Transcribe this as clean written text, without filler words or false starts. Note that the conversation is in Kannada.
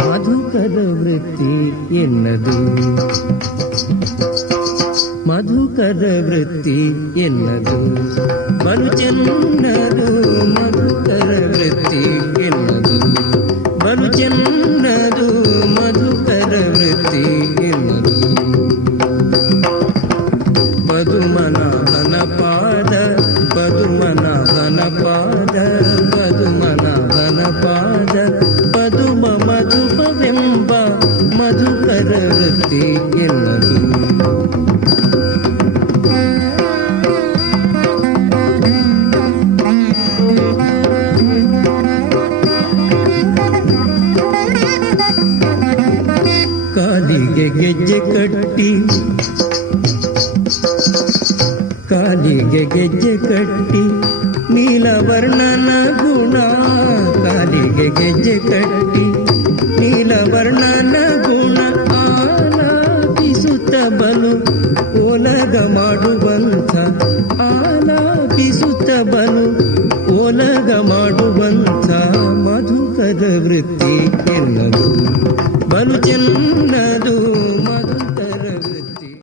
ಮಧುಕರ ವೃತ್ತಿ ಎನ್ನದು ಮಧುಕರ ವೃತ್ತಿ ಎನ್ನದು ಬಲು ಚೆನ್ನದು ಮಧುಕರ ವೃತ್ತಿ ಎನ್ನದು ಬಲು ಚೆನ್ನದು ಮಧುಕರ ವೃತ್ತಿ ಎನ್ನದು ಪದುಮನಾಭನ ಪಾದ ಪದುಮನಾಭನ ಪಾದ ಪದುಮನಾಭನ ಪಾದ ಪದುಮ ಮಧುಪವೆಂಬ ಮಧುಕರ ವೃತ್ತಿ ಎನ್ನದು ಕಾಲಿಗೆ ಗೆಜ್ಜೆ ಕಟ್ಟಿ ಕಾಲಿಗೆ ಗೆಜ್ಜೆ ಕಟ್ಟಿ ನೀಲವರ್ಣನ ಗುಣ ಕಾಲಿಗೆ ಗೆಜ್ಜೆ ಕಟ್ಟಿ ನೀಲವರ್ಣನ ಗುಣ ಆಲಾಪಿಸುತ್ತ ಬಲು ಓಲಗ ಮಾಡುವಂಥ ಆಲಾಪಿಸುತ್ತ ಬಲು ಓಲಗ ಮಾಡುವಂಥ ಮಧುಕರ ವೃತ್ತಿ ಎನ್ನದು ಬಲು ಚೆನ್ನ